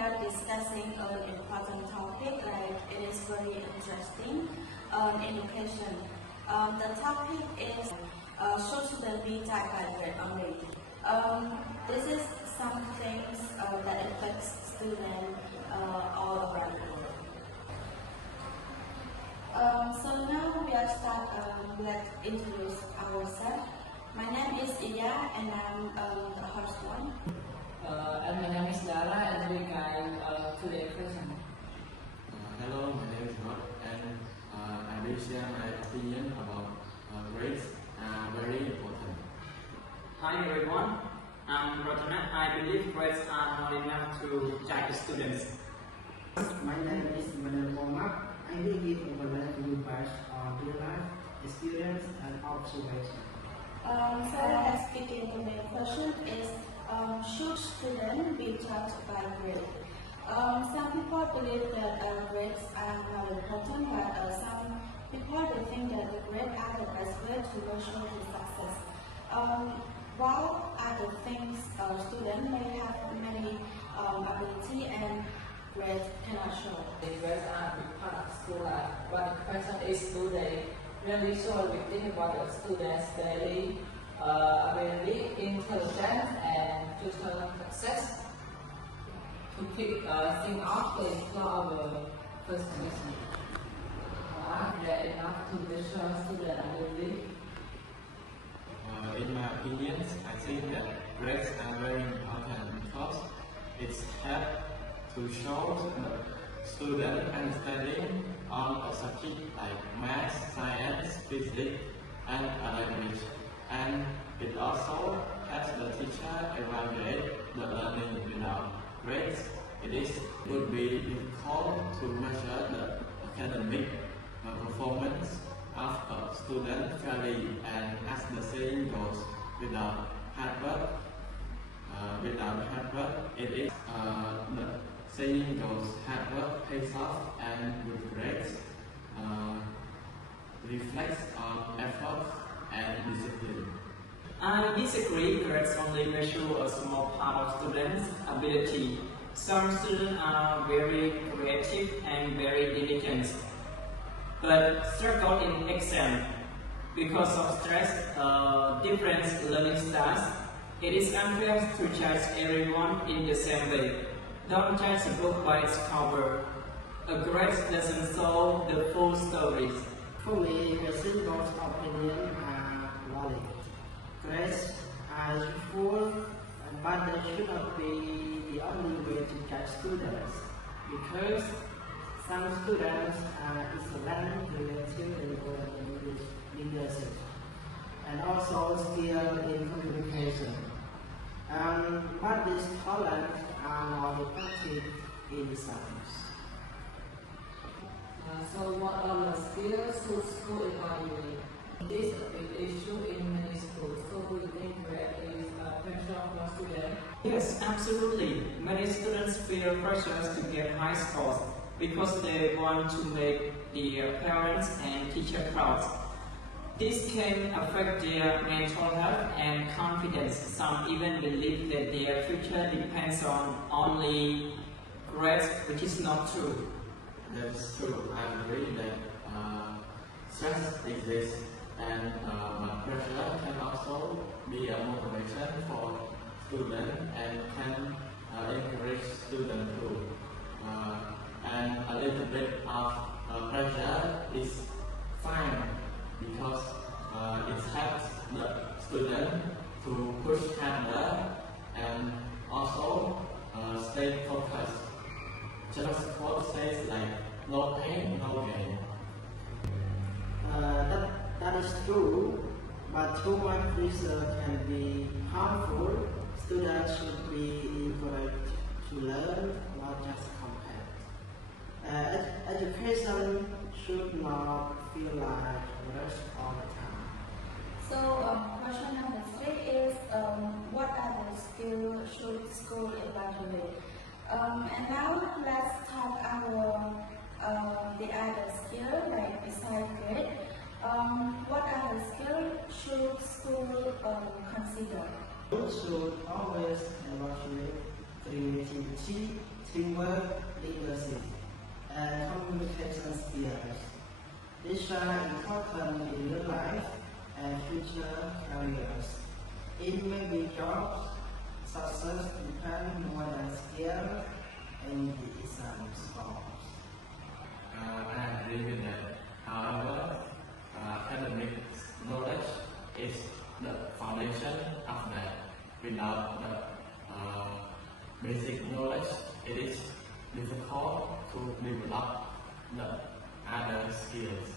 are discussing an important topic, like it is very interesting, education. The topic is should students be taught by grade only. This is some things that affects students all around the world. So now we are start. Let's introduce ourselves. My name is Iya, and I'm the host one. And my name is Dara, and we guide today present. Hello, my name is Rod, and I will share my opinion about grades are very important. Hi everyone, I'm Ratana. I believe grades are not enough to judge students. My name is Manuel Omar. I will give overview to you based on real life experience and observation. So let's begin. The main question is, should students be taught by grade? Some people believe that grades are not important, but some people they think that the grades are the best way to measure the success. While other things, students may have many ability and grades cannot show. The grades are a big part of school life, but the question is, do they really show everything about the students' daily ability, intelligence, and future success? To kick things off, let's explore our first question. Are there enough to measure student ability? In my opinion, I think that grades are very important because it helps to show the student understanding on a subject like math, science, physics, and language. And it also helps the teacher evaluate the learning without grades. Would be difficult to measure the academic performance of a student fairly, and as the saying goes, without hard work, it is the saying goes, hard work pays off, and good grades reflects on effort and discipline. I disagree. Grades only measure a small part of students' ability. Some students are very creative and very diligent, but struggle in exam because of stress, different learning styles. It is unfair to judge everyone in the same way. Don't judge a book by its cover. A grade doesn't show the full stories. For me, Brazil's opinion are valid. Grades are useful, but they should not be the only way to judge students, because some students are excellent relative in English leadership and also skill in communication. But these talents are not effective in science. So what are the skills to school evaluate? This is a big issue in many schools. So do you think grade is a pressure for students? Yes, absolutely. Many students feel pressures to get high scores because they want to make their parents and teacher proud. This can affect their mental health and confidence. Some even believe that their future depends on only grades, which is not true. That is true. I agree that stress exists, and pressure can also be a motivation for students and can encourage students too. And a little bit of pressure is fine because it helps the student to push harder and also stay focused. Just quote says like, no pain, no gain. That is true, but too much pressure can be harmful. Students should be encouraged to learn, not just compete. Education should not feel like rush all the time. So question number 3 is, what other skills should school evaluate? And now let's talk our the other skill, like besides grade. What other skill should school consider? Schools should always evaluate creativity, teamwork, leadership, and communication skills. These are important in real life and future careers. In many jobs, success depends more on skill and the exam scores. I agree with that. However, academic knowledge is the foundation of that. Without the basic knowledge, it is difficult to develop the other skills.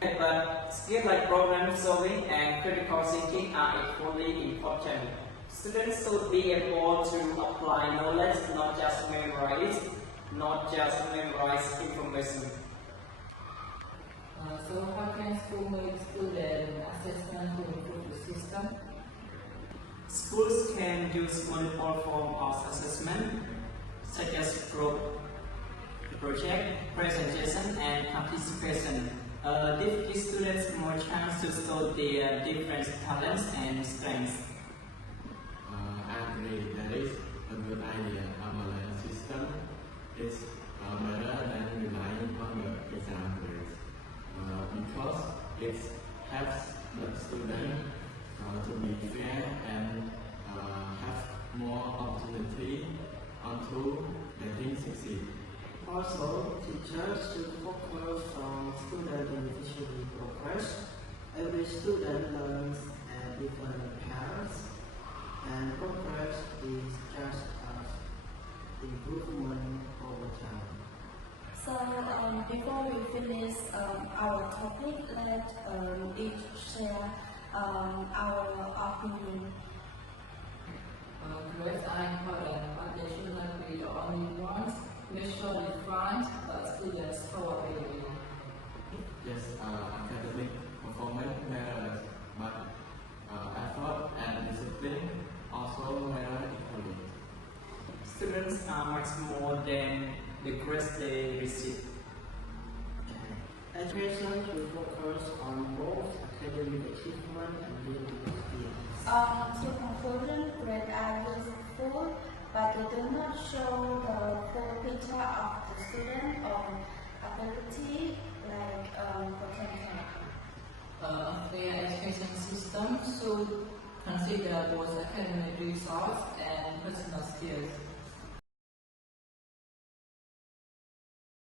But skills like problem solving and critical thinking are equally important. Students should be able to apply knowledge, not just memorize information. So how can school make student assessment to improve the system? Schools can use multiple forms of assessment, such as group project, presentation, and participation. This gives students more chance to show their different talents and strengths. I agree that is a good idea. A balanced system is better than relying on the exam grades because it helps the student to be fair and have more opportunity until they can succeed. Also, teachers should focus on student individual progress. Every student learns at different paths, and progress is just as improvement over time. So before we finish our topic, let each share our opinion. Grades are important, but they should not be the only ones. Make sure they find students' capability. Yes, academic performance matters, but effort and discipline also matter equally. Students are much more than the grades they receive. Education should focus on both academic achievement and learning skills. To conclusion, grades are useful, but they do not show the full picture of the student or ability like potential. A fair education system should consider both academic results and personal skills.